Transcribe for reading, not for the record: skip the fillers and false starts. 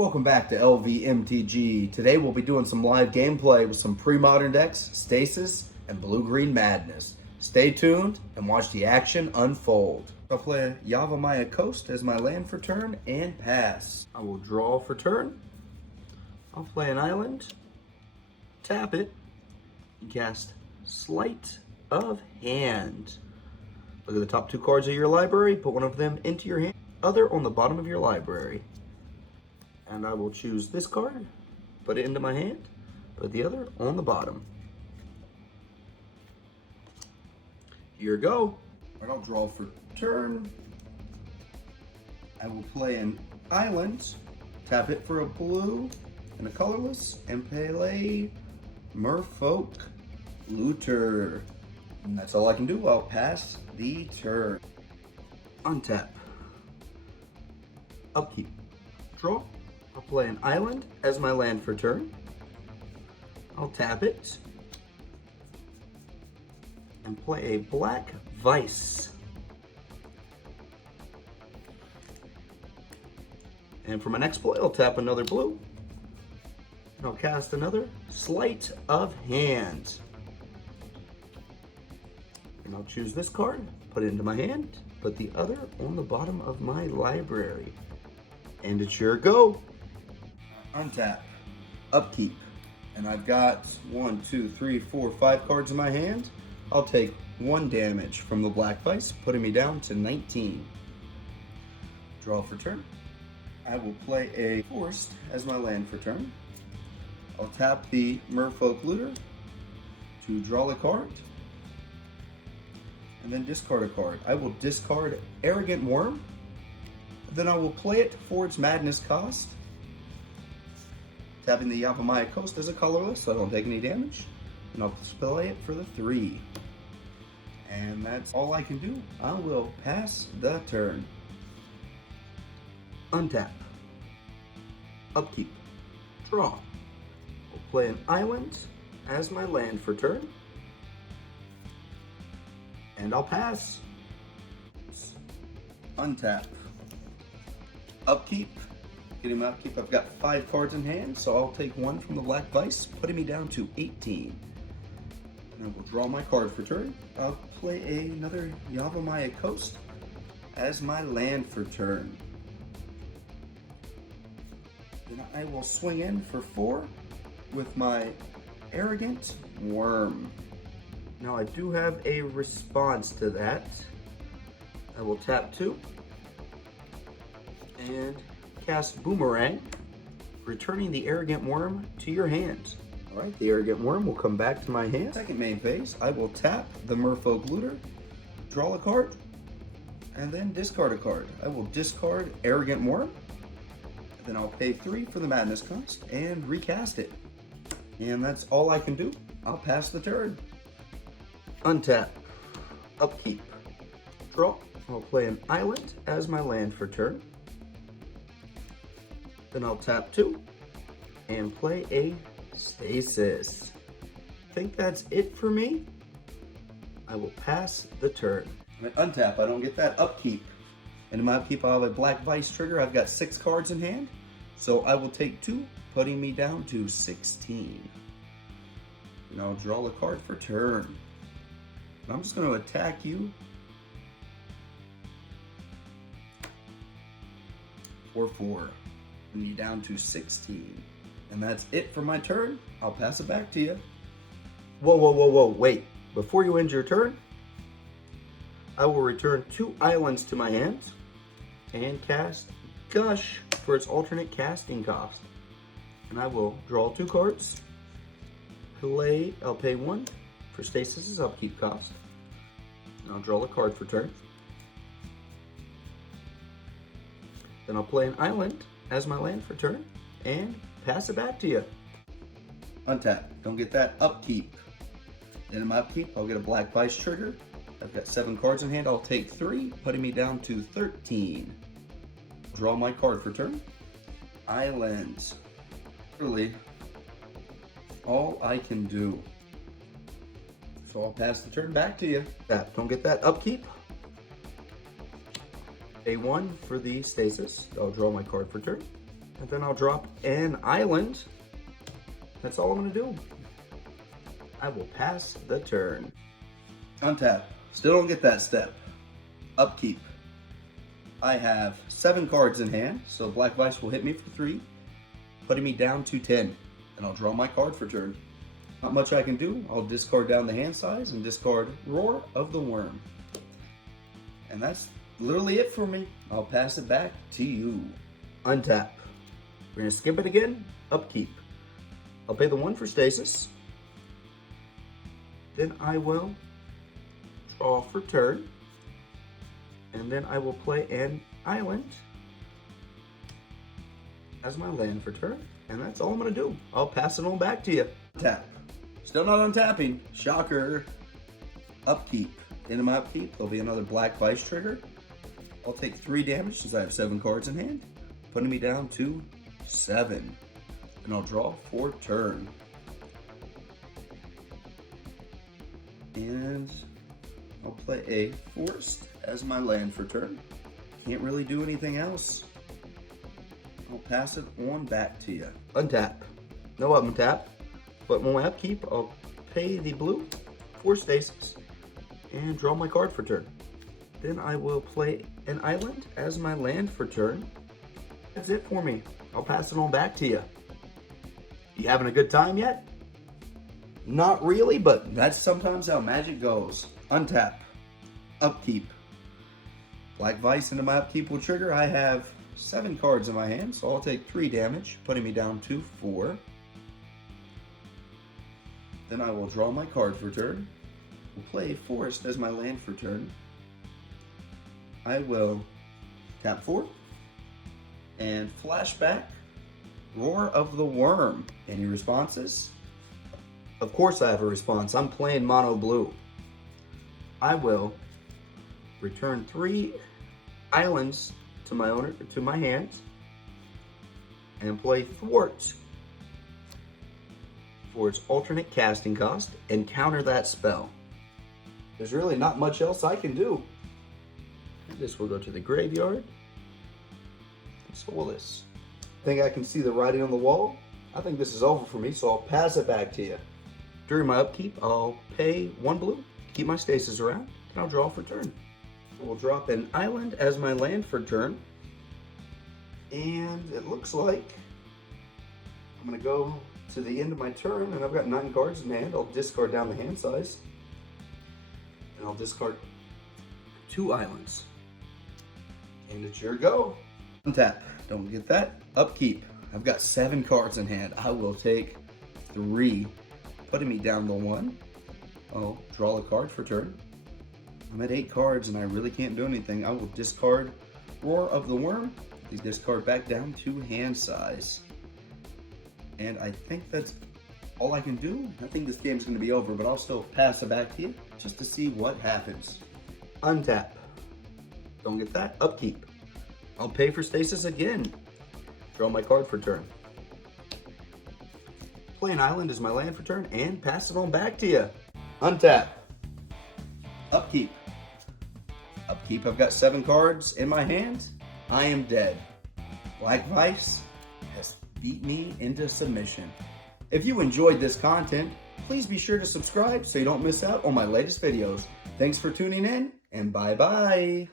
Welcome back to MTG. Today we'll be doing some live gameplay with some pre-modern decks, Stasis, and Blue-Green Madness. Stay tuned and watch the action unfold. I'll play Yavimaya Coast as my land for turn and pass. I will draw for turn. I'll play an island, tap it, and cast Sleight of Hand. Look at the top two cards of your library, put one of them into your hand, other on the bottom of your library. And I will choose this card, put it into my hand, put the other on the bottom. Here we go. I'll draw for turn. I will play an island, tap it for a blue and a colorless, and play Merfolk Looter. And that's all I can do. I'll pass the turn. Untap. Upkeep. Draw. I'll play an island as my land for turn. I'll tap it and play a black Vice. And for my next play, I'll tap another blue. And I'll cast another Sleight of Hand. And I'll choose this card, put it into my hand, put the other on the bottom of my library. And it's your go. Untap, upkeep, and I've got 1, 2, 3, 4, 5 cards in my hand. I'll take 1 damage from the Black Vice, putting me down to 19. Draw for turn. I will play a Forest as my land for turn. I'll tap the Merfolk Looter to draw a card, and then discard a card. I will discard Arrogant Worm, then I will play it for its madness cost, tapping the Yavimaya Coast as a colorless so I don't take any damage, and I'll play it for the 3. And that's all I can do. I will pass the turn. Untap. Upkeep. Draw. I'll play an island as my land for turn, and I'll pass. Untap. Upkeep. Getting my upkeep, I've got 5 cards in hand, so I'll take 1 from the Black Vice, putting me down to 18. And I will draw my card for turn. I'll play another Yavimaya Coast as my land for turn. Then I will swing in for 4 with my Arrogant Worm. Now I do have a response to that. I will tap 2 and cast Boomerang, returning the Arrogant Worm to your hand. All right, the Arrogant Worm will come back to my hand. Second main phase, I will tap the Merfolk Looter, draw a card, and then discard a card. I will discard Arrogant Worm, then I'll pay 3 for the madness cost and recast it. And that's all I can do. I'll pass the turn. Untap, upkeep, draw. I'll play an island as my land for turn. Then I'll tap 2 and play a Stasis. I think that's it for me. I will pass the turn. Untap, I don't get that upkeep. And in my upkeep, I'll have a Black Vice trigger. I've got 6 cards in hand, so I will take 2, putting me down to 16. And I'll draw a card for turn. And I'm just going to attack you for 4. And you down to 16. And that's it for my turn. I'll pass it back to you. Whoa, wait. Before you end your turn, I will return 2 islands to my hand and cast Gush for its alternate casting cost. And I will draw 2 cards. I'll pay 1 for Stasis's upkeep cost. And I'll draw a card for turn. Then I'll play an island as my land for turn and pass it back to you. Untap, don't get that upkeep. Then in my upkeep, I'll get a Black Vice trigger. I've got 7 cards in hand. I'll take 3, putting me down to 13. Draw my card for turn. Islands. Really, all I can do. So I'll pass the turn back to you. Don't get that upkeep. A1 for the Stasis. I'll draw my card for turn. And then I'll drop an island. That's all I'm gonna do. I will pass the turn. Untap. Still don't get that step. Upkeep. I have 7 cards in hand, so Black Vice will hit me for 3, putting me down to 10. And I'll draw my card for turn. Not much I can do. I'll discard down the hand size and discard Roar of the Worm. And that's literally it for me. I'll pass it back to you. Untap. We're gonna skip it again. Upkeep. I'll pay the 1 for Stasis. Then I will draw for turn. And then I will play an island as my land for turn. And that's all I'm gonna do. I'll pass it on back to you. Tap. Still not untapping. Shocker. Upkeep. Into my upkeep, there'll be another Black Vice trigger. I'll take 3 damage since I have 7 cards in hand, putting me down to 7. And I'll draw for turn. And I'll play a Forest as my land for turn. Can't really do anything else. I'll pass it on back to you. Untap. No untap. But when I upkeep, I'll pay the blue for Stasis and draw my card for turn. Then I will play an island as my land for turn. That's it for me. I'll pass it on back to you. You having a good time yet? Not really, but that's sometimes how Magic goes. Untap. Upkeep. Black Vice into my upkeep will trigger. I have 7 cards in my hand, so I'll take 3 damage, putting me down to 4. Then I will draw my card for turn. We'll play Forest as my land for turn. I will tap 4 and flashback Roar of the Worm. Any responses? Of course I have a response. I'm playing mono blue. I will return 3 islands to my owner, to my hands, and play Thwart for its alternate casting cost and counter that spell. There's really not much else I can do. This will go to the graveyard. And so will this. Think I can see the writing on the wall? I think this is over for me, so I'll pass it back to you. During my upkeep, I'll pay 1 blue, keep my Stasis around, and I'll draw for turn. We'll drop an island as my land for turn. And it looks like I'm gonna go to the end of my turn, and I've got 9 cards in hand. I'll discard down the hand size, and I'll discard 2 islands. And it's your go. Untap. Don't get that. Upkeep. I've got 7 cards in hand. I will take 3, putting me down to 1. I'll draw a card for turn. I'm at 8 cards, and I really can't do anything. I will discard Roar of the Worm. Please discard back down to hand size. And I think that's all I can do. I think this game's going to be over, but I'll still pass it back to you just to see what happens. Untap. Don't get that. Upkeep. I'll pay for Stasis again. Draw my card for turn. Play an island as my land for turn and pass it on back to you. Untap. Upkeep. Upkeep. I've got 7 cards in my hand. I am dead. Black Vice has beat me into submission. If you enjoyed this content, please be sure to subscribe so you don't miss out on my latest videos. Thanks for tuning in, and bye-bye.